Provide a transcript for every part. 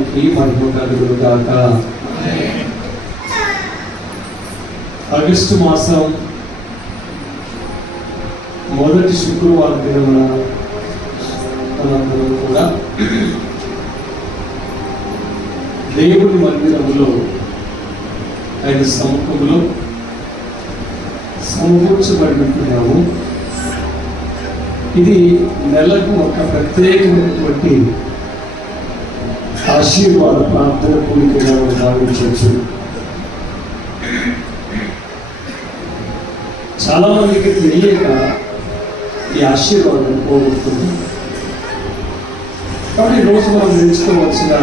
నామముకి మహిమ కలుగును గాక. ఆగస్టు మాసం మొదటి శుక్రవారం దినమున మనందరం కూడా దేవుని మందిరములో ఆయన సముఖంలో సమకూర్చబడినట్టున్నాము. ఇది నెలకు ఒక ప్రత్యేకమైనటువంటి ఆశీర్వాద ప్రార్థన కూడికగా భావించవచ్చు. చాలా మందికి తెలియక ఈ ఆశీర్వాదం పోగొడుతుంది. కాబట్టి ఈరోజు మనం తెలుసుకోవలసిన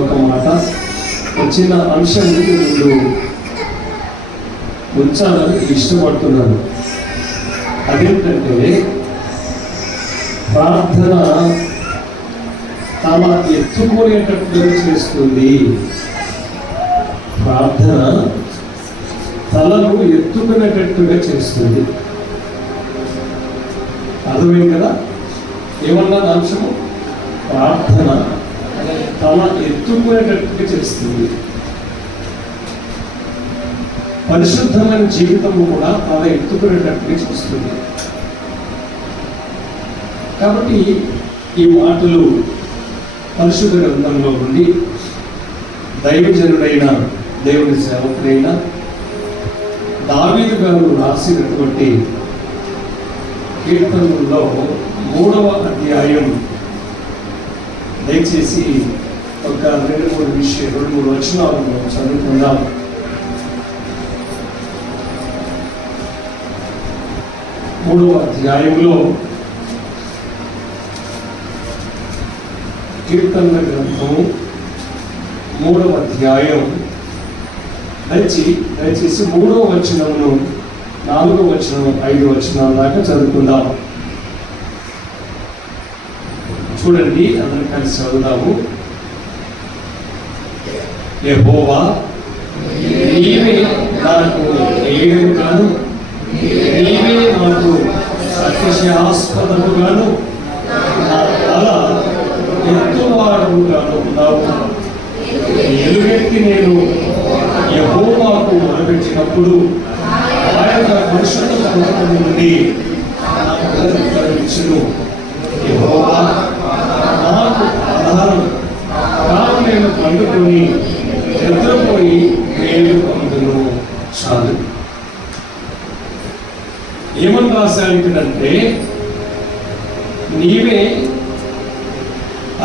ఒక మాట, వచ్చిన అంశం ముందు ఉంచాలని ఇష్టపడుతున్నాను. అదేంటంటే ప్రార్థన తల ఎత్తుకునేటట్టుగా చేస్తుంది. ప్రార్థన తలను ఎత్తుకునేటట్టుగా చేస్తుంది. అర్థమైంది కదా? ఏమన్నా అంశము? ప్రార్థన తల ఎత్తుకునేటట్టుగా చేస్తుంది. పరిశుద్ధమైన జీవితము కూడా తల ఎత్తుకునేటట్టుగా చేస్తుంది. కాబట్టి ఈ మాటలు పరిశుద్ధ గ్రంథంలో నుండి దైవజనుడైన దేవుని సేవకుడైన దావీదు గారు రాసినటువంటి కీర్తనల్లో 3వ అధ్యాయం, దయచేసి ఒక 2-3 వచనాలను చదువుకుందాం. 3వ అధ్యాయంలో కీర్తనల గ్రంథము 3వ అధ్యాయం దయచేసి 3వ వచనమును 4వ వచనం 5 వచనాల దాకా చదువుకుందాం. చూడండి, అందరం కలిసి చదువుదాము. యెహోవా నీవే నాకు ఏడుగాను, నీవే నాకు అతిశయాస్పదముగాను, నా తల ఎత్తువాడముగాను ఉన్నావు. ఎలుగెత్తి నేను యెహోవాకు మొరపెట్టినప్పుడు ఆయన పరిశుద్ధ పర్వతం నుండి నాకు కరుణించును. యెహోవా నాకు ఆధారం, తాను నేను పండుకొని నిద్రపోయి మేలు పొందును. చాలు. ఏమని రాశాడంటే, నీవే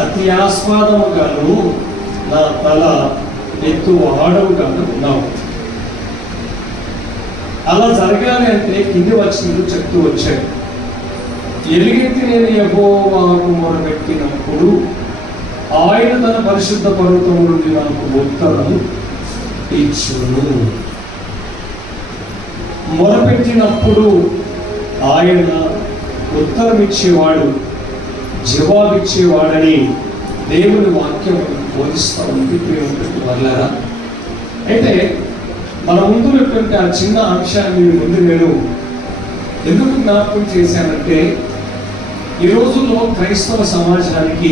అతి ఆస్వాదముగాను, నా తల ఎత్తువాడవుగాను ఉన్నావు. అలా జరగాలి అంటే కింది వచ్చినట్టు చెప్తూ వచ్చాడు. ఎలుగెత్తి నేను యెహోవాకు మొరపెట్టినప్పుడు ఆయన తన పరిశుద్ధ పర్వతం నుండి నాకు ఉత్తరం ఇచ్చును. మొరపెట్టినప్పుడు ఆయన ఉత్తరం ఇచ్చేవాడు, జవాబిచ్చేవాడని దేవుని వాక్యం బోధిస్తూ ఉంది. ప్రియమైనటువంటి వాళ్ళారా, అయితే మన ముందున్నటువంటి ఆ చిన్న అంశాన్ని ముందు నేను ఎందుకు జ్ఞాపకం చేశానంటే, ఈ రోజుల్లో క్రైస్తవ సమాజానికి,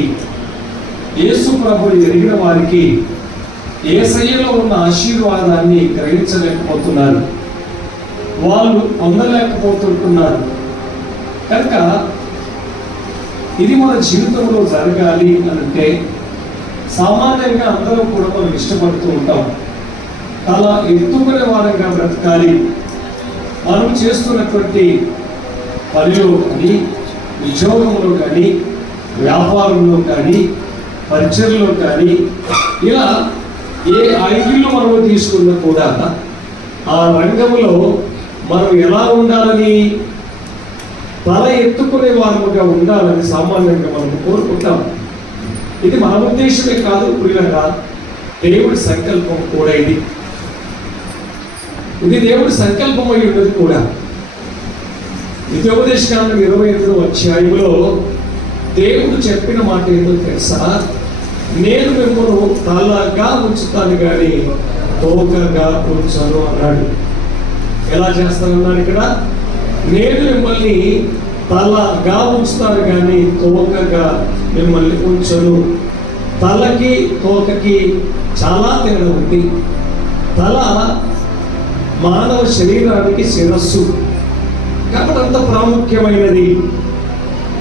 యేసు ప్రభువు ఎరిగిన వారికి యేసయ్యలో ఉన్న ఆశీర్వాదాన్ని గ్రహించలేకపోతున్నారు, వాళ్ళు పొందలేకపోతుంటున్నారు. కనుక ఇది మన జీవితంలో జరగాలి అంటే సామాన్యంగా అందరం కూడా మనం ఇష్టపడుతూ ఉంటాం. అలా ఎత్తుకునే వారంగా బ్రతకాలి. మనం చేస్తున్నటువంటి పనిలో కానీ, ఉద్యోగంలో కానీ, వ్యాపారంలో కానీ, పరిచర్లో కానీ, ఇలా ఏ ఐదుల్లో మనం తీసుకున్నా కూడా ఆ రంగంలో మనం ఎలా ఉండాలని, తల ఎత్తుకునే వారముగా ఉండాలని సామాన్యంగా మనం కోరుకుంటాం. ఇది మన ఉద్దేశమే కాదు, ప్రియులారా, దేవుడి సంకల్పం కూడా ఇది దేవుడి సంకల్పం అయి ఉన్నది కూడా. ద్వితీయోపదేశకాండం 28వ అధ్యాయంలో దేవుడు చెప్పిన మాట ఏంటో తెలుసా? నేను మిమ్మల్ని తలగా ఉంచుతాను కానీ తోకగా ఉంచను అన్నాడు. ఎలా చేస్తానన్నాడు ఇక్కడ? నేను మిమ్మల్ని తలగా ఉంచుతాను కానీ తోకగా మిమ్మల్ని ఉంచను. తలకి తోకకి చాలా తేడా ఉంది. తల మానవ శరీరానికి శిరస్సు కాబట్టి అంత ప్రాముఖ్యమైనది.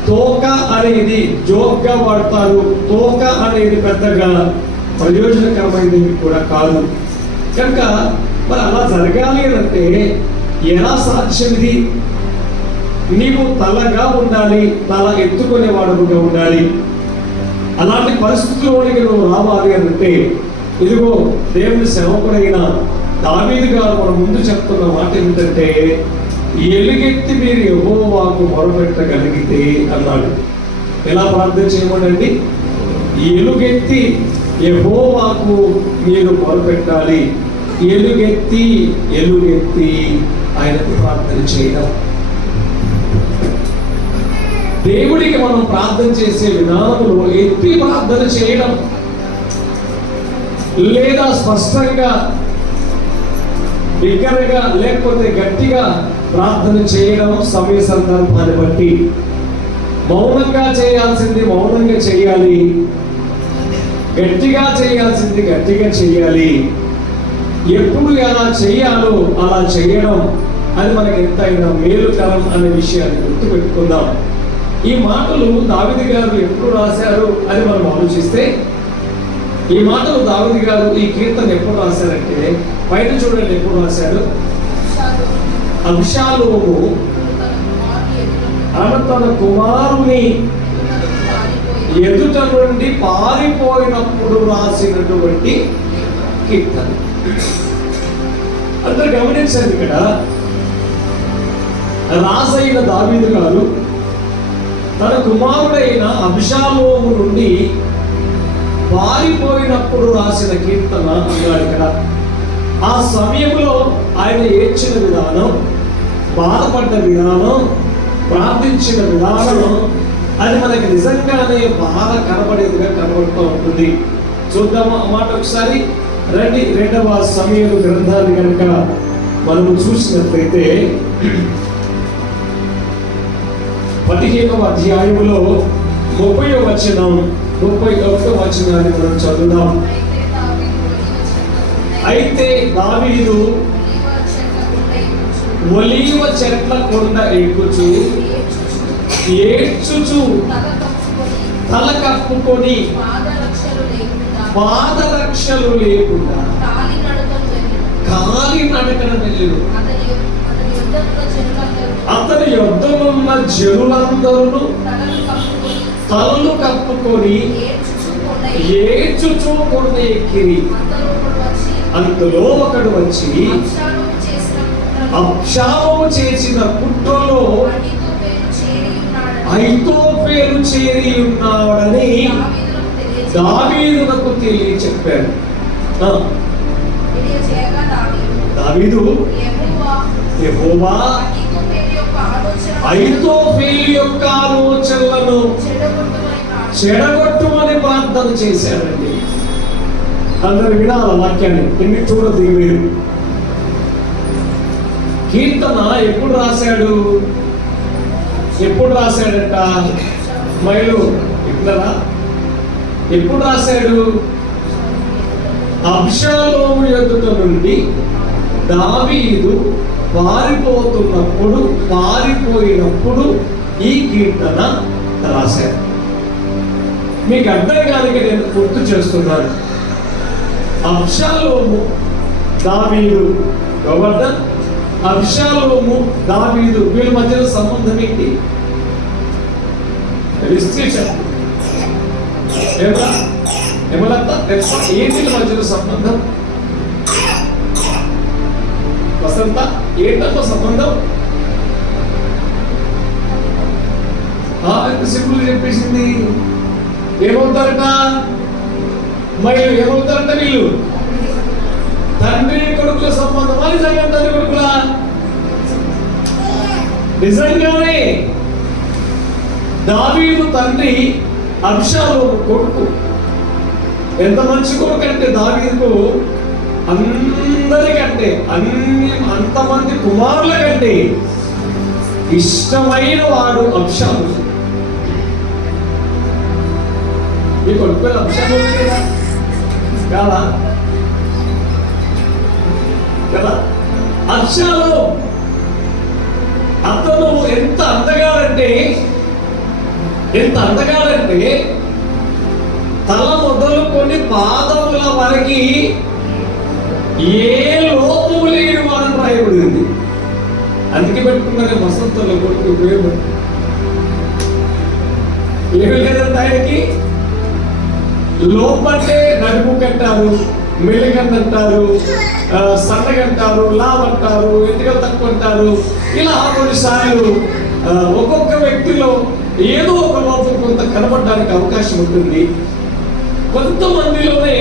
తోక అనేది జోక్గా వాడతారు. తోక అనేది పెద్దగా ప్రయోజనకరమైనది కూడా కాదు. కనుక మరి అలా జరగాలి అంటే ఎలా సాధ్యం ఇది? నీవు తలగా ఉండాలి, తల ఎత్తుకునే వాడుగా ఉండాలి. అలాంటి పరిస్థితుల్లోనికి నువ్వు రావాలి అంటే ఇదిగో దేవుని సేవకుడైన దావీదు గారు మన ముందు చెప్తున్న మాట ఏంటంటే, ఎలుగెత్తి మీరు యెహోవాకు మొరపెట్టగలిగితే అన్నాడు. ఎలా ప్రార్థన చేయమనండి? ఎలుగెత్తి యెహోవాకు మీరు మొరపెట్టాలి. ఎలుగెత్తి ఎలుగెత్తి ఆయనకు ప్రార్థన చేయడం. దేవుడికి మనం ప్రార్థన చేసే విధానంలో ఎత్తి ప్రార్థన చేయడం, లేదా స్పష్టంగా బిగ్గరగా లేకపోతే గట్టిగా ప్రార్థన చేయడం సమయ సందర్భాన్ని బట్టి. మౌనంగా చేయాల్సింది మౌనంగా చేయాలి, గట్టిగా చేయాల్సింది గట్టిగా చేయాలి. ఎప్పుడు ఎలా చేయాలో అలా చేయడం అది మనకి ఎంతైనా మేలుకరం అనే విషయాన్ని గుర్తుపెట్టుకుందాం. ఈ మాటలు దావీదు గారు ఎప్పుడు రాశారు అని మనం ఆలోచిస్తే, ఈ మాటలు దావీదు గారు ఈ కీర్తన ఎప్పుడు రాశారంటే పైన చూడండి ఎప్పుడు రాశాడు. అబ్షాలోము తన కుమారుని ఎదుట నుండి పారిపోయినప్పుడు రాసినటువంటి కీర్తన. అందరు గమనించండి, ఇక్కడ రాజైన దావీదు గారు తన కుమారుడైన అబ్షాలోము నుండి పారిపోయినప్పుడు రాసిన కీర్తన అన్నాడు. ఇక్కడ ఆ సమయంలో ఆయన ఏడ్చిన విధానం, బాధపడ్డ విధానం, ప్రార్థించిన విధానం అది మనకి నిజంగానే బాగా కనబడేదిగా కనబడుతూ ఉంటుంది. చూద్దామా ఆ మాట ఒకసారి రండి. 2వ సమూయేలు గ్రంథాన్ని కనుక మనము చూసినట్లయితే 15వ అధ్యాయంలో 30వ వచనం 31వ వచనాన్ని మనం చదువుదాం. అయితే దావీదు ఒలీవ చెట్ల కొండ ఎక్కుచు ఏడ్చుచు తల కప్పుకొని పాదరక్షలు లేకుండా కాలి నడకన వెళ్ళును. అతని యొద్దనున్న జనులందరూ తలలు కప్పుకొని ఏడ్చుచు కొండ ఎక్కిరి. అంతలో ఒకడు వచ్చి అబ్షాలోము చేసిన కుట్రలో అహీతోఫెలు చేరి ఉన్నాడని దావీదునకు తెలియచెప్పాడు. దావీదు యెహోవా అహీతోఫెలు యొక్క ఆలోచనలను చెడగొట్టుమని ప్రార్థన చేశాడండి. అందరు వినాల వాక్యాన్ని, ఎన్ని చూడదు. మీరు కీర్తన ఎప్పుడు రాశాడు? ఎప్పుడు రాశాడట? మైలు ఇట్లరా ఎప్పుడు రాశాడు? అబ్షాలోము ఎదుట నుండి దావీదు పారిపోయినప్పుడు ఈ కీర్తన రాశాడు. మీకు అర్థం కాదు, నేను గుర్తు చేస్తున్నాను. అబ్షాలోము దావీదు, గోవర్ధన్ అబ్షాలోము దావీదు వీళ్ళ మధ్యలో సంబంధం ఏంటి? ఏంటి మధ్యలో సంబంధం? వసంత ఏంటో సంబంధం? ఎంత సింపుల్ చెప్పేసింది. ఏమవుతారట? మరి ఏమవుతారంట వీళ్ళు? తండ్రి కొడుకుల సంబంధం. నిజంగా తండ్రి కొడుకుల నిజంగానే దావీదు తండ్రి అబ్షాలోము కొడుకు. ఎంత మంచి కొడుకు అంటే దావీదుకు అందరికంటే అంతమంది కుమారుల కంటే ఇష్టమైన వాడు అబ్షాలోము. మీ కొడుకు పేరు అభిషేకం కదా కాదా కదా? అబ్షాలోము అతను ఎంత అందగాడంటే తల మొదలుకొని పాదముల వరకు ఏ లోపము లేని వాడని రాయబడింది. అందుకే పెట్టుకున్నారే వసంతంలో కొడుకు ఉపయోగం ఏమి లేదంటే ఆయనకి. లోపంటే నడుము కట్టారు, మెలిగంటారు, సన్నగంటారు, లావంటారు, ఎంటికలు తక్కువ అంటారు. ఇలా కొన్నిసార్లు ఒక్కొక్క వ్యక్తిలో ఏదో ఒక లోపం కొంత కనబడడానికి అవకాశం ఉంటుంది. కొంతమందిలోనే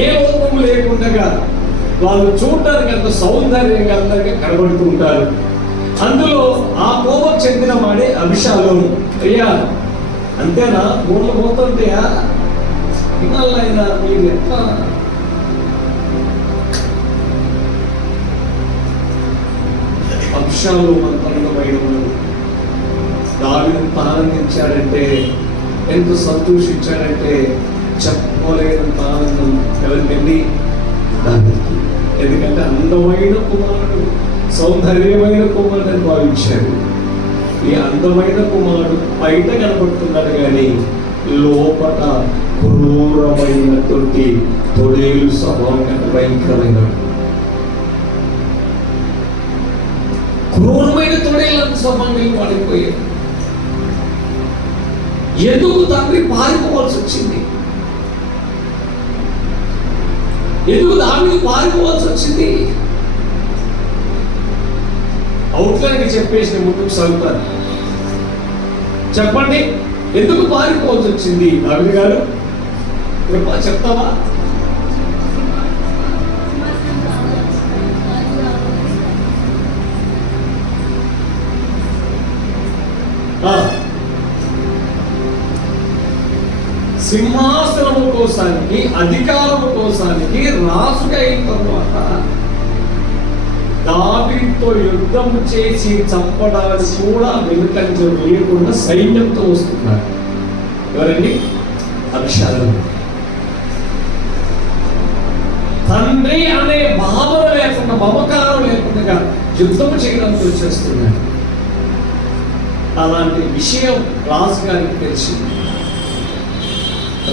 ఏ లోపం లేకుండా వాళ్ళు చూడడానికి అంత సౌందర్యంగా అందంగా కనబడుతూ ఉంటారు. అందులో ఆ కోపం చెందిన వాడే అభిషాలోము. అయ్యా అంతేనా? మూల పోతుంటాయా ఇన్నాళ్ళైనా మీరు ఎట్లా అభిషాలోము అంత అందమైన దావీదు ఆనందించాడంటే, ఎంత సంతోషించాడంటే చెప్పలేనంత ఆనందం ఎవరికండి? దావీదుకి. ఎందుకంటే అందమైన కుమారుడు, సౌందర్యమైన కుమారుడు అని భావించాడు. ఈ అందమైన కుమారుడు బయట కనబడుతున్నాడు కానీ లోపల క్రూరమైనటువంటి తొడేలు స్వభావం భయంకరమైన క్రూరమైన తొడేలు స్వభావం పడిపోయాడు. ఎందుకు తండ్రి పారిపోవాల్సి వచ్చింది? ఎందుకు దావీదు పారిపోవాల్సి వచ్చింది? అవుట్లైన్ చెప్పేసిన ముందుకు సాగుతారు. చెప్పండి, ఎందుకు పారిపోవాల్సి వచ్చింది దావీదు గారు? చెప్తావా? సింహాసనము కోసానికి, అధికారము కోసానికి రాజుగా అయిన తర్వాత దావీదుతో యుద్ధం చేసి చంపడానికి కూడా వెనుకంజ వేయకుండా సైన్యంతో వస్తున్నారు. ఎవరండి? అభిషాలోము. తండ్రి అనే భావన లేకుండా, మమకారం లేకుండా యుద్ధం చేయడానికి వచ్చేస్తున్నాడు. అలాంటి విషయం రాజుగారికి తెలిసింది.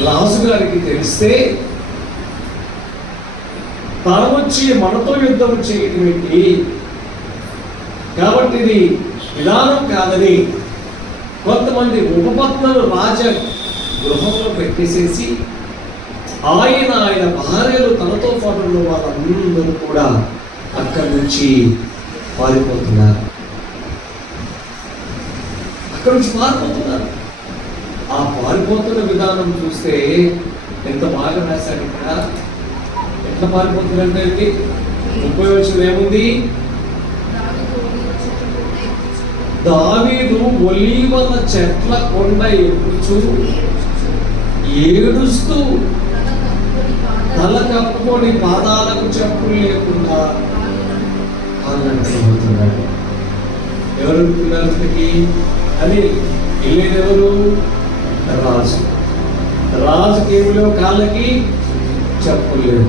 రాజుగారికి తెలిస్తే తాను వచ్చి మనతో యుద్ధం చేయడం ఏంటి, కాబట్టి ఇది విధానం కాదని కొంతమంది ఉపపత్నులు రాజ గృహంలో పెట్టేసేసి ఆయన భార్యలు తనతో పాటు ఉన్న వాళ్ళందరూ కూడా అక్కడి నుంచి పారిపోతున్నారు. ఆ పారిపోతున్న విధానం చూస్తే ఎంత బాగా రాశాడు ఇక్కడ. ఎట్లా పారిపోతుందంటే 30 వచ్చిన ఏముంది? దావీదు ఒలీవల చెట్ల కొండ ఎక్కుచు ఏడుస్తూ తల కప్పుకొని పాదాలకు చెప్పులు లేకుండా కాళ్ళంటున్నాడు. ఎవరు అడుగుతున్నారు అని? వెళ్ళేది ఎవరు? రాజు. రాజుకి ఏమి లేవు, కాళ్ళకి చెప్పులు లేవు.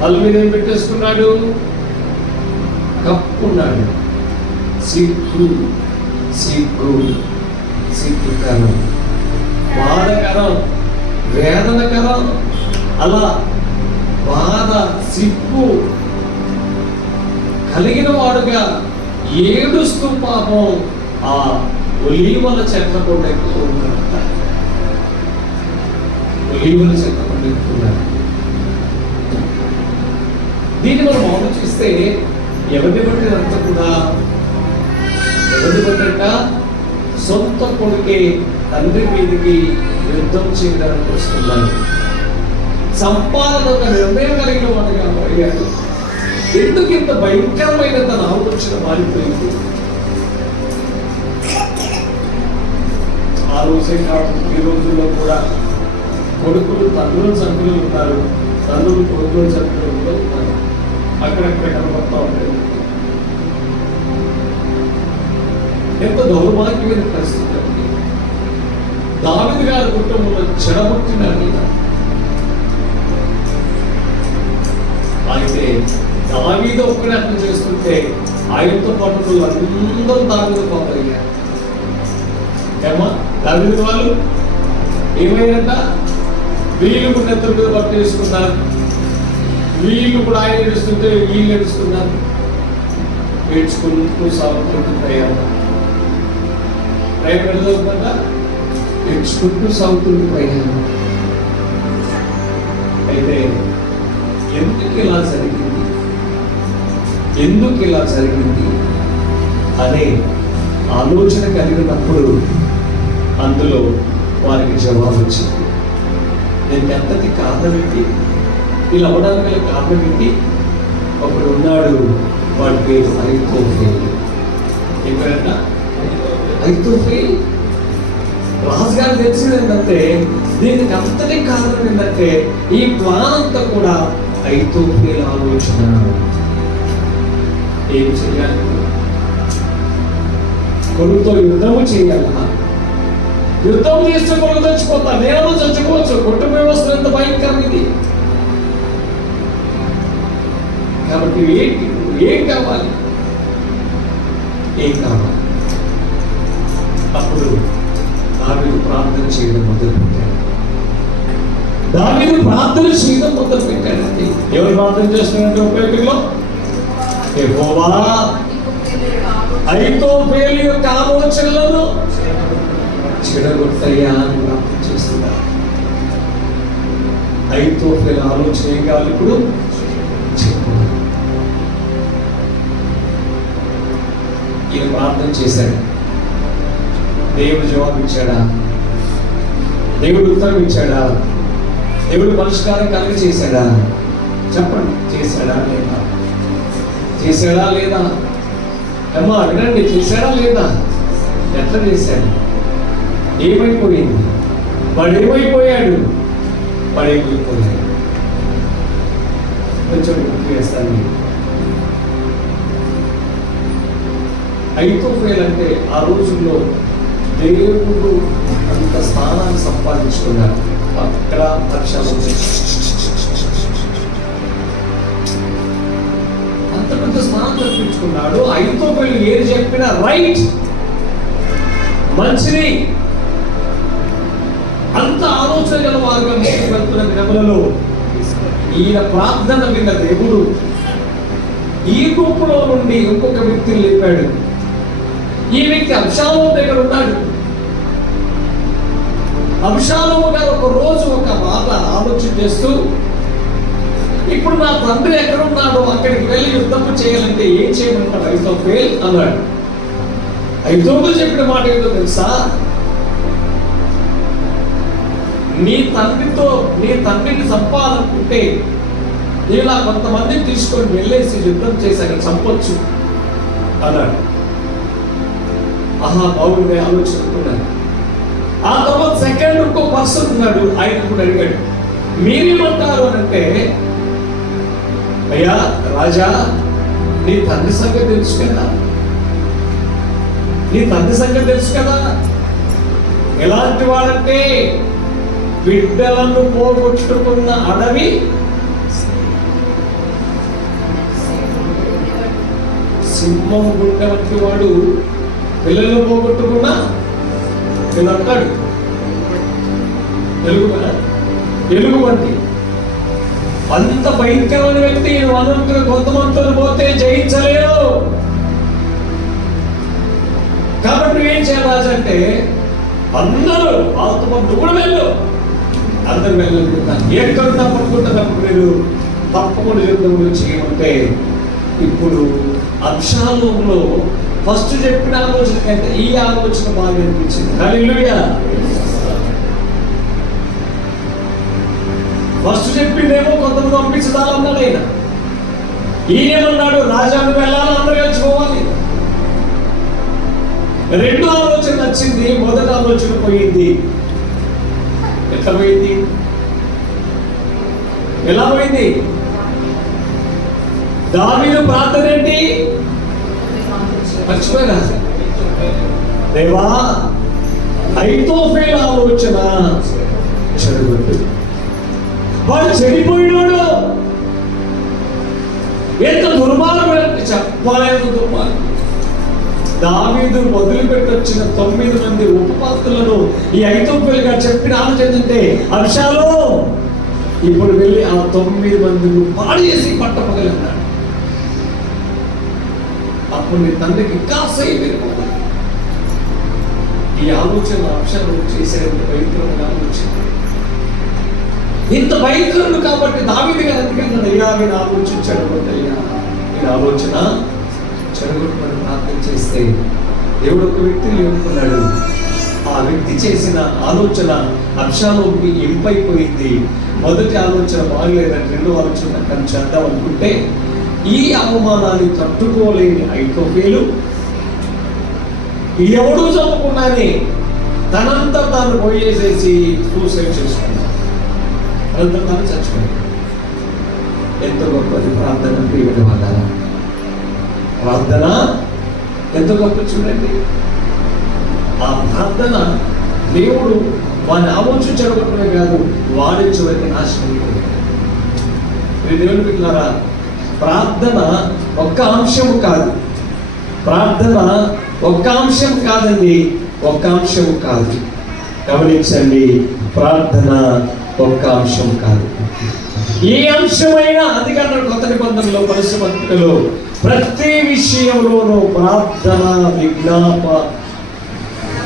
వాళ్ళ మీద ఏం పెట్టేసుకున్నాడు? కప్పుకున్నాడు. సిగ్గు సిగ్గు సిగ్గుకరం, బాధకరం, వేదనకరం. అలా బాధ, సిగ్గు కలిగిన వాడుగా ఏడుస్తూ పాపం ఆ ఒలీవల చెట్ల కొండ ఎక్కుతున్నారు. ఒలీవల చెట్ల కొండ ఎక్కుతున్నారు. దీన్ని మనం ఆలోచిస్తే ఎవరిని బట్టినంత కూడా ఎవరిని బట్టంట సొంత కొడుకే తండ్రి మీదకి యుద్ధం చేయడానికి వస్తున్నాడు. సంపాదన ఒక నిర్ణయం కలిగిన వాడుగా అడిగాడు. ఎందుకు ఇంత భయంకరమైన తన ఆలోచన మారిపోయింది? ఆ రోజే కాదు, ఈ రోజుల్లో కూడా కొడుకులు తండ్రులు చంపులు ఉన్నారు, తండ్రులు కొడుకులు చంపులు కూడా ఉన్నారు. అక్కడక్కడ కనబడతా ఉంటాయి. ఎంత దౌర్భాగ్యమైన పరిస్థితి. దావీదు గారి కుటుంబంలో చెడగొట్టినాడు. అయితే దావీదు ఒక్కడే అర్థం చేస్తుంటే ఆయనతో పాటు అందరూ దావీదు పాపయ్యారు. ఏమా దావీదు వాళ్ళు ఏమైందంట, వీళ్ళు కూడా నెత్తల మీద పట్టు వేసుకున్నారు, వీళ్ళు కూడా ఆయన ఏడుస్తుంటే వీళ్ళు ఏడుస్తున్నారు, ఏడ్చుకుంటూ సాగుతుంటూ ప్రయాణం ఎడుతుందంట, ఏడ్చుకుంటూ సాగుతుంటూ ప్రయాణం. అయితే ఎందుకు ఇలా జరిగింది, ఎందుకు ఇలా జరిగింది అనే ఆలోచన కలిగినప్పుడు అందులో వారికి జవాబు వచ్చింది. నేను ఎంతటి కారణం ఏంటి, ఇలా అవ్వడానికి గల కారణం ఏంటి? ఒకడు ఉన్నాడు, వాడి పేరు అహీతోఫెల్. ఏం పేరంట? అహీతోఫెల్. రాజుగారు తెలిసింది ఏంటంటే దీనికి అంతటి కారణం ఏంటంటే ఈ ప్లాన్ అంతా కూడా అహీతోఫెల్ ఆలోచన. ఏం చేయాలి? కొడుకుతో యుద్ధము చేయాలా? యుద్ధం చేస్తే కొడుకు చచ్చిపోతా, నేను చచ్చిపోవచ్చు. కుటుంబ వ్యవస్థ ఎంత భయంకరం ఇది. కాబట్టి ఏం కావాలి? అప్పుడు దావీదు ప్రార్థన చేయడం మొదలుపెట్టాడు. ఎవరు ప్రార్థన చేస్తున్నట్టు ఉపయోగంలో? యెహోవా అహీతోఫెలు యొక్క ఆలోచనలను చెడగొట్టయ్యా అని ప్రార్థన చేస్తున్నారు. అహీతోఫెలు ఆలోచన ఏం కావాలి ఇప్పుడు? ఈయన ప్రార్థన చేశాడు, దేవుడు జవాబు ఇచ్చాడా? దేవుడు ఉత్తరం ఇచ్చాడా? దేవుడు పరిష్కారం కలిగి చేశాడా? చెప్పండి, చేశాడా లేదా? చేశాడా లేదా? అమ్మా వినండి, చేశాడా లేదా? ఎట్లా చేశాడు? ఏమైపోయింది? వాడు ఏమైపోయాడు? కొంచెం గుర్తు చేస్తాను. అహీతోఫెల్ అంటే ఆ రోజుల్లో దేవుడు అంత స్థానాన్ని సంపాదించుకున్నాడు. అక్కడ పక్షాలు అంత పెద్ద స్థానం కల్పించుకున్నాడు. అహీతోఫెలు ఏది చెప్పినా రైట్, మంచిది, అంత ఆలోచన గల వారుగా ముందుకు వెళ్తున్న దినములలో ఈయన ప్రార్థన విన్న దేవుడు ఈ గుంపులో నుండి ఇంకొక వ్యక్తిని లేపాడు. ఈ వ్యక్తి అబ్షాలోము దగ్గర ఉన్నాడు. అబ్షాలోము గారు ఒక రోజు ఒక మాట ఆలోచన చేస్తూ, ఇప్పుడు నా తండ్రి ఎక్కడున్నాడో అక్కడికి వెళ్ళి యుద్ధం చేయాలంటే ఏం చేయమంటాడు అహీతోఫెల్ అన్నాడు. అహీతోఫెల్ చెప్పిన మాట ఏంటో తెలుసా? నీ తండ్రిని చంపాలనుకుంటే ఇలా కొంతమందిని తీసుకొని వెళ్ళేసి యుద్ధం చేసి అక్కడ చంపొచ్చు అన్నాడు. ఆహా, బాగుండే ఆలోచన అనుకున్నాడు. ఆ తర్వాత సెకండ్ ఇంకో పర్సన్ ఉన్నాడు, ఆయన కూడా అడిగాడు, మీరేమంటారు అని అంటే, అయ్యా రాజా, నీ తండ్రి సంగతి తెలుసు కదా, ఎలాంటి వాడంటే బిడ్డలను పోగొట్టుకున్న అడవి సింహం గుండె వంటి వాడు, పిల్లలను పోగొట్టుకున్నా నేను అంటాడు ఎలుగు వంటి అంత భయంకరమైన వ్యక్తి. అనంతులు కొంతమంతులు పోతే జయించలేరు. కాబట్టి ఏం చేయాలి రాజు అంటే, అందరూ వాళ్ళతో పాటు కూడా వెళ్ళు, అందరు వెళ్ళనుకుంటాను. ఎక్కడ తప్పనుకుంటున్నప్పుడు మీరు తప్పకుండా యుద్ధంలో చేయమంటే, ఇప్పుడు అబ్షాలోములో ఫస్ట్ చెప్పిన ఆలోచన కంటే ఈ ఆలోచన బాగా అనిపించింది. హల్లెలూయా. ఫస్ట్ చెప్పిందేమో కొంతమంది పంపించాలన్నాడు ఆయన. ఈయనేమన్నాడు, రాజాను వెళ్ళాలి, అందరూ గెలుచుకోవాలి. రెండో ఆలోచన నచ్చింది, మొదటి ఆలోచన పోయింది. ఎట్లా పోయింది? ఎలా పోయింది? దావీదు ప్రార్థన ఏంటి? మర్చిపోయినా, దేవా అహీతోఫెలు ఆలోచన చెడగొట్టు. వాడు చెడిపోయినాడు. ఎంత దుర్మార్గుడు అంటే చెప్పలేదు దుర్మార్గుడు. దావీదు వదిలిపెట్టొచ్చిన 9 మంది ఉపపత్తులను ఈ అహీతోఫెలుగా చెప్పిన ఆలోచన ఏంటంటే, అబ్షాలోము ఇప్పుడు వెళ్ళి ఆ 9 మందిని పాడు చేసి పట్టపగలన్నాడు. అప్పుడు నీ తండ్రికి కాసై వెళ్ళిపోతాడు. ఈ ఆలోచన అబ్షాలోము చేసేంత భయంకరమైన ఆలోచన. ఇంత భయంకరుడు కాబట్టి దావీదు గారు ఎందుకన్నాడు, అయ్యా నేను ఆలోచించాడు అయ్యా, నేను ఆలోచన చెడగొట్టమని ప్రార్థన చేస్తే దేవుడు ఒక వ్యక్తిని ఎన్నుకున్నాడు. ఆ వ్యక్తి చేసిన ఆలోచన అబ్షాలోముకి ఇంపైపోయింది. మొదటి ఆలోచన బాగలేదని రెండో ఆలోచన కానీ చేద్దాం అనుకుంటే ఈ అవమానాన్ని తట్టుకోలేని అహీతోఫెలు ఎవడు చంపుకున్నాని తనంతా తాను పోయేసేసి సూసైడ్ చేసుకున్నాడు. తనంతా తాను చచ్చిపోయాడు. ఎంత గొప్పది ప్రార్థన ప్రియమైన వాళ్ళ ప్రార్థన, ఎంత గొప్ప చూడండి. ఆ ప్రార్థన దేవుడు వాడిని ఆలోచన చెడగొట్టడమే కాదు, వాడి చివరికి నాశనం అయిపోయాడు. దేవుని బిడ్డలారా, ప్రార్థన ఒక్క అంశం కాదు. ప్రార్థన ఒక్క అంశం కాదండి, ఒక్క అంశం కాదు. గమనించండి, ప్రార్థన ఒక్క అంశం కాదు. ఏ అంశమైనా అందుకన్నా కొత్త నిబంధనలో పరిశుద్ధ పత్రికలో ప్రతి విషయంలోనూ ప్రార్థన విజ్ఞాప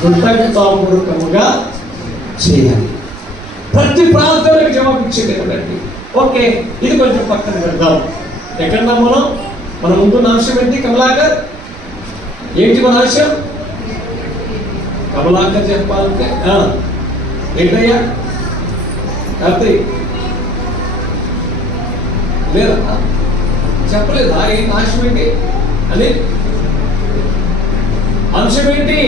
కృతజ్ఞతాపూర్వకముగా చేయాలి. ప్రతి ప్రార్థనకు జవాబిచ్చేది. ఓకే, ఇది కొంచెం పక్కన పెడదాం. ఎక్కడన్నా మనం ముందున్న అంశం ఏంటి? కమలాకర్ ఏంటి మన అంశం? కమలాకర్ చెప్పాలంటే ఏంటయ్యా? కార్తీక్ లేదా చెప్పలేదా? ఏంటి అంశం ఏంటి అని? అంశం ఏంటి?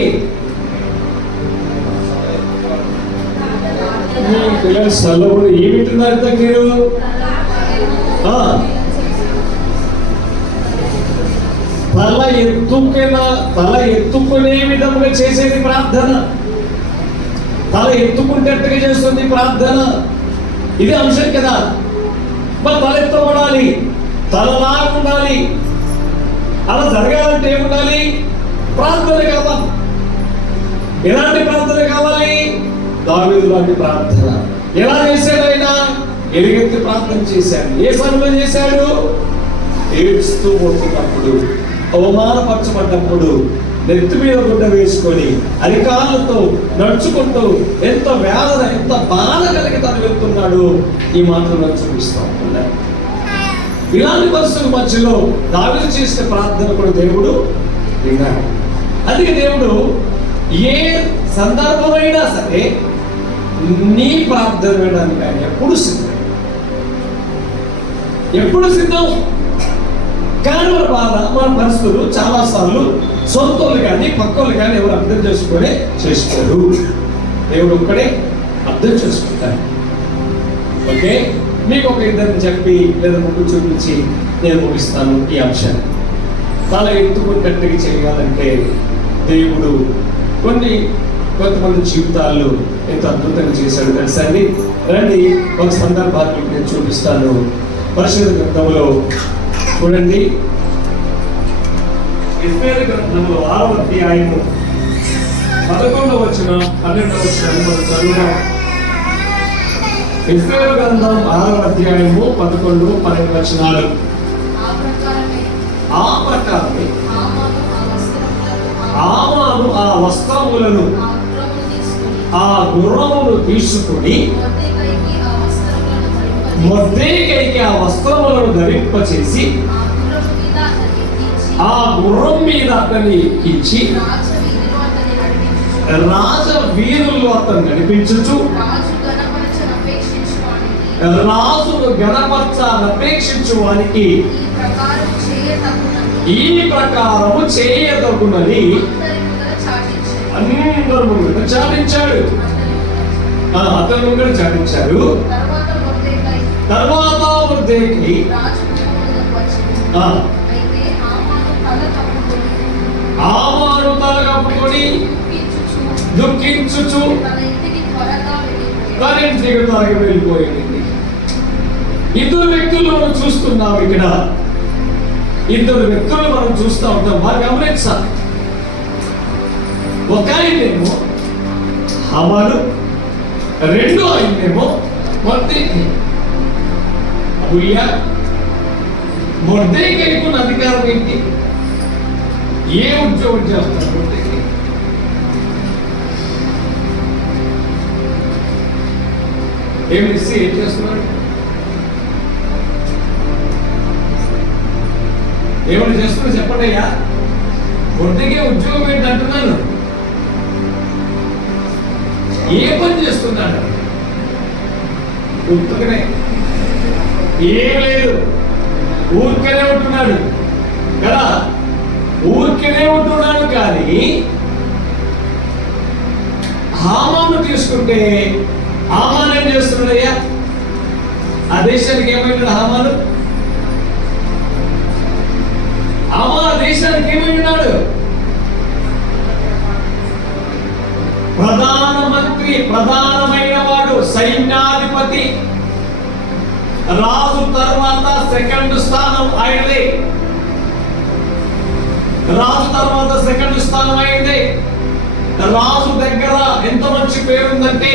పిల్లలు సెలవులు ఏమింటున్నారు మీరు? తల ఎత్తుకునే విధంగా చేసేది ప్రార్థన. తల ఎత్తుకుంటట్టుగా చేస్తుంది ప్రార్థన. ఇది అంశం కదా. మరి తల ఎత్తబడాలి, తలలాగా ఉండాలి. అలా జరగాలంటే ఏముండాలి? ప్రార్థన కావాలి. ఎలాంటి ప్రార్థన కావాలి? దావీదు లాంటి ప్రార్థన. ఎలా చేశాడు ఆయన? ఎలుగెత్తి ప్రార్థన చేశాడు. ఏ సమయంలో చేశాడు? ఏడుస్తూ పోతున్నప్పుడు, అవమానపరచబడ్డప్పుడు, నెత్తి మీద గుడ్డ వేసుకొని అరికాళ్ళతో నడుచుకుంటూ ఎంత వేదన, ఎంత బాధ కలిగి తను వెళ్తున్నాడు. ఈ మాటలు చూపిస్తా ఉన్నాడు. ఇలాంటి పరిస్థితుల మధ్యలో దావీదు చేసిన ప్రార్థన కూడా దేవుడు విన్నాడు. అందుకే దేవుడు ఏ సందర్భమైనా సరే నీ ప్రార్థన వినడానికి ఆయన ఎప్పుడు సిద్ధం. ఎప్పుడు సిద్ధం. కానీ మన బాధ, మన పరిస్థితులు చాలాసార్లు సొంతలు కానీ పక్కలు కానీ ఎవరు అర్థం చేసుకోరు. దేవుడు ఒక్కడే అర్థం చేసుకుంటాడు. ఓకే, మీకు ఒక ఇద్దరిని చెప్పి లేదా ముగ్గురు చూపించి నేను ముగిస్తాను ఈ అంశాన్ని. తల ఎత్తుకున్నట్టుగా చేయాలంటే దేవుడు కొంతమంది జీవితాల్లో ఎంతో అద్భుతంగా చేశాడు తెలుసండి. రండి, ఒక సందర్భాన్ని నేను చూపిస్తాను. పరిశుద్ధ గ్రంథంలో చూడండి, యెఫెలు గ్రంథంలో 6వ అధ్యాయము 11వ వచనం 12వ వచనం చదువుదాం. యెఫెలు గ్రంథం 6వ అధ్యాయము 11, 12 వచనాలు. ఆ ప్రకారమే హామాను ఆ వస్త్రములను ఆ గుర్రమును తీసుకుని మొర్దెకైకి ఆ వస్త్రములను ధరింపచేసి ఆ గుర్రం మీద అతన్ని ఎక్కించి రాజ వీరులు అతను నడిపించుచు రాజును గణపరచాలపేక్షించు వానికి ఈ ప్రకారము చేయదగునని అందరి ముందు చాటించాడు. అతని ముందు చాటించాడు. తర్వాత మొర్దెకై హామాను తల కప్పుకొని దుఃఖించుచు తన ఇంటికి త్వరగా వెళ్ళిపోయాడు. ఇద్దరు వ్యక్తులు మనం చూస్తున్నాం ఇక్కడ. ఇద్దరు వ్యక్తులు మనం చూస్తూ ఉంటాం. బాగా గమనించాలి. ఒక ఆయనేమో హామాను, రెండో ఆయనేమో మొర్దెకై. మొర్దెకైకు అధికారం ఏంటి? ఏ ఉద్యోగం చేస్తాడు మొర్దెకై? ఏం చేస్తున్నాడు? ఏమైనా చేస్తున్నా చెప్పండి అయ్యా. మొర్దెకై ఉద్యోగం ఏంటి అంటున్నాను? ఏ పని చేస్తున్నాడు? ఉత్తగానే ఏం లేదు, ఊరికనే ఉంటున్నాడు కదా. ఊరికనే ఉంటున్నాడు. కానీ హామాను తీసుకుంటే హామాను ఏం చేస్తున్నాడయ్యా? ఆ దేశానికి ఏమైనాడు హామాను? ఆ దేశానికి ఏమైనాడు? ప్రధానమంత్రి, ప్రధానమైన వాడు, సైన్యాధిపతి, రాజు తర్వాత సెకండ్ స్థానం ఆయనదే. రాజు తర్వాత సెకండ్ స్థానం అయింది. రాజు దగ్గర ఎంత మంచి పేరుందంటే,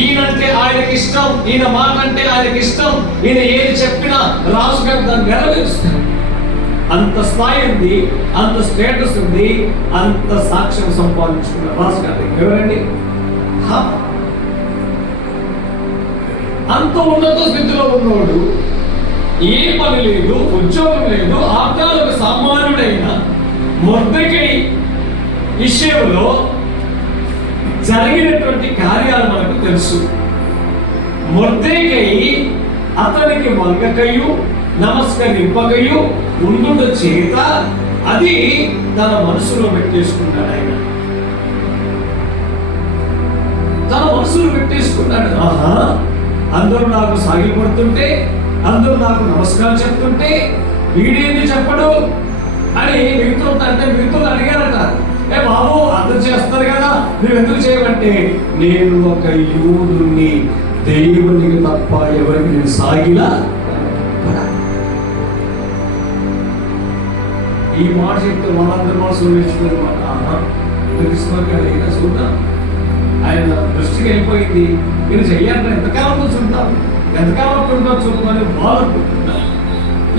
ఈయనంటే ఆయనకి ఇష్టం, ఈయన మాట అంటే ఆయనకి ఇష్టం, ఈయన ఏది చెప్పినా రాజు గారు దాన్ని నెరవేరుస్తాడు. అంత స్థాయి ఉంది, అంత స్టేటస్ ఉంది, అంత సాక్ష్యం సంపాదించుకున్న రాజు గారి. ఎవరండి? అంత ఉన్నత స్థితిలో ఉన్నవాడు, ఏ పని లేదు, ఉద్యోగం లేదు, ఆఫ్టర్ ఒక సామాన్యుడైన మొర్దెకై విషయంలో జరిగినటువంటి కార్యాలు మనకు తెలుసు. మొర్దెకై అతనికి వంగకయు నమస్కరింపకయు ఉండు చేత అది తన మనసులో పెట్టేసుకున్నాడు. ఆయన తన మనసులో పెట్టేసుకున్నాడు. ఆహా, అందరూ నాకు సాగిపడుతుంటే, అందరూ నాకు నమస్కారం చెప్తుంటే వీడేంది చెప్పడు అని మిగతా అంటే మిగతా అడిగారట. ఏ బాబు, అందరూ చేస్తారు కదా, నువ్వు ఎందుకు చేయమంటే, నేను ఒక యూదుని, దేవునికి తప్ప ఎవరికి నేను సాగిలా. ఈ మాట చెప్తే వాళ్ళందరూ మనసులో నేర్చుకున్నారు. చూద్దాం, ఆయన దృష్టికి వెళ్ళిపోయింది. మీరు చెయ్యాలంటే ఎంతకాలంలో చూద్దాం, ఎంతకాలం ఉంటాం చూద్దామని బాధపడుతున్నారు.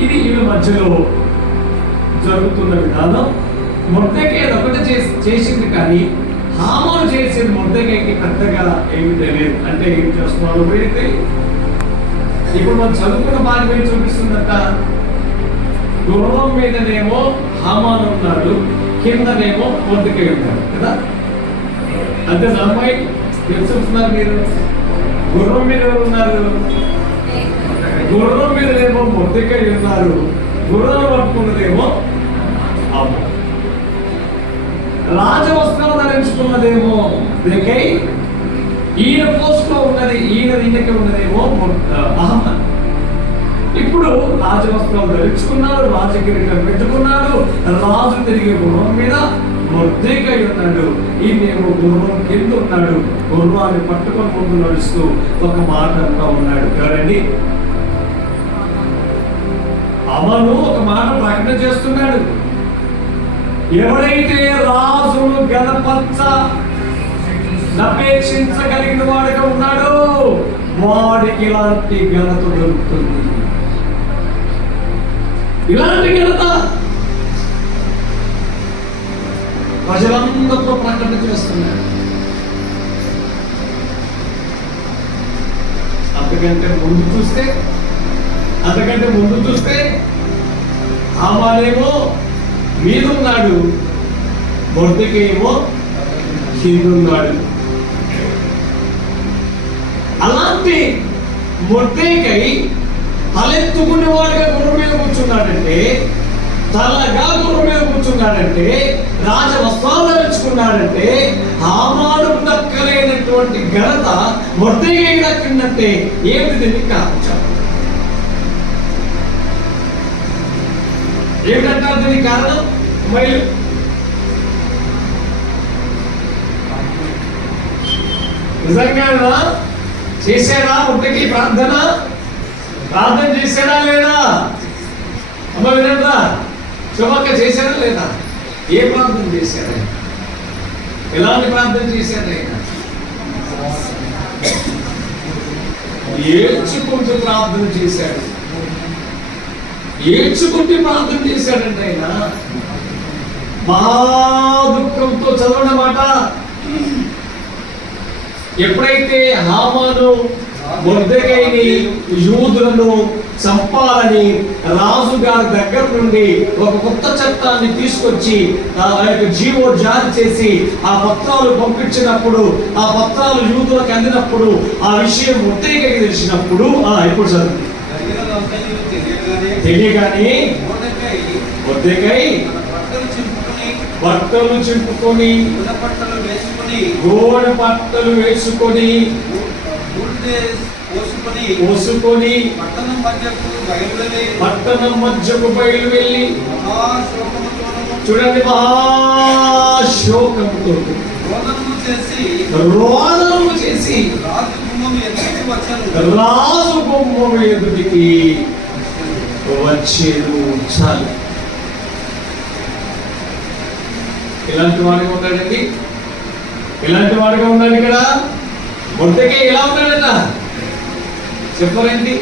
ఇది వీళ్ళ మధ్యలో జరుగుతున్న విధానం. మొర్దెకై ఒకటి చేసింది, కానీ హామాను చేసింది మొర్దెకైకి పెద్దగా ఏమి తెలియదు. అంటే ఏం చేస్తున్నారో వీడితే ఇప్పుడు మనం చదువుకున్న బాధ మీద చూపిస్తుందట. గుర్రం మీదనేమో హామాను ఉన్నాడు, కిందనేమో మొర్దెకై ఉన్నాడు కదా. అంతే అమ్మాయి చూస్తున్నారు మీరు. గుర్రం మీద ఉన్నారు, గుర్రం మీదనేమో మొర్దెకై ఉన్నారు, గుర్రం పట్టుకున్నదేమో అమ్మ. రాజవస్త్రం ధరించుకున్నదేమో మొర్దెకై, ఈయన పోస్ట్ లో ఉన్నది, ఈయనకి ఉన్నదేమో అహమ్మద్. ఇప్పుడు రాజవస్త్రం ధరించుకున్నాడు, రాజకిరీటం పెట్టుకున్నాడు, రాజు తిరిగే గుర్రం మీద మొర్దెకై ఉన్నాడు. ఈయనేమో గుర్రం కింద ఉన్నాడు, గుర్రాన్ని పట్టుకొని ముందు నడుస్తూ ఒక మాట అంటా ఉన్నాడు. ఎవరండి? అమను ఒక మాట ప్రకటన చేస్తున్నాడు. ఎవరైతే రాజును అపేక్షించగలిగిన వాడిగా ఉన్నాడో వాడికి ఇలాంటి ఘనత దొరుకుతుంది. ఇలాంటి ఘనత ప్రజలందరితో ప్రకటన చేస్తున్నాడు. అంతకంటే ముందు చూస్తే హామానేమో మీదున్నాడు, మొర్దెకై ఏమో కిందున్నాడు. అలాంటి మొర్దెకై తలెత్తుకునేవాడుగా గుర్రం మీద కూర్చున్నాడంటే, తలగా గుర్రం మీద కూర్చున్నాడంటే, రాజవస్త్రాలు ధరించుకున్నాడంటే, హామాను దక్కలేనటువంటి ఘనత మొర్దెకై దక్కిందంటే ఏమిటి? దీనికి కారణం ఏమిటంటారు? దీనికి కారణం నిజంగా చేశాడా ముట్టకి ప్రార్థన చేశాడా లేదా? అమ్మ వినండి, శోభక్క చేశాడా లేదా? ఏ ప్రార్థన చేశాడు ఆయన? ఎలాంటి ప్రార్థన చేశాడు ఆయన? ఏడ్చుకుంటూ ప్రార్థన చేశాడు. ఏడ్చుకుంటూ ప్రార్థన చేశాడంటే ఆయన మహా దుఃఖంతో చదవనమాట. ఎప్పుడైతే హామాను మొర్దెకైని యూదులను చంపాలని రాజుగారి దగ్గర నుండి ఒక కొత్త చట్టాన్ని తీసుకొచ్చి ఆ యొక్క జీవో జారీ చేసి ఆ పత్రాలు పంపించినప్పుడు, ఆ పత్రాలు యూదులకు అందినప్పుడు, ఆ విషయం మొర్దెకైకి తెలిసినప్పుడు ఇప్పుడు చదువు తెలియగానే మొర్దెకై బట్టలు చింపుకొని గోడ పట్టలు వేసుకొని పోసుకొని పట్టణం మధ్యకు బయలు వెళ్ళి చూడండి మహాశోకంతో రోదనము చేసి రాజు గుమ్మం ఎదుటికి వచ్చేది. చాలు, ఇలాంటి వాడిగా ఉన్నాడండి. ఇలాంటి వాడిగా ఉన్నాడు ఇక్కడ. మొట్టకే ఎలా ఉన్నాడట చెప్పరండి.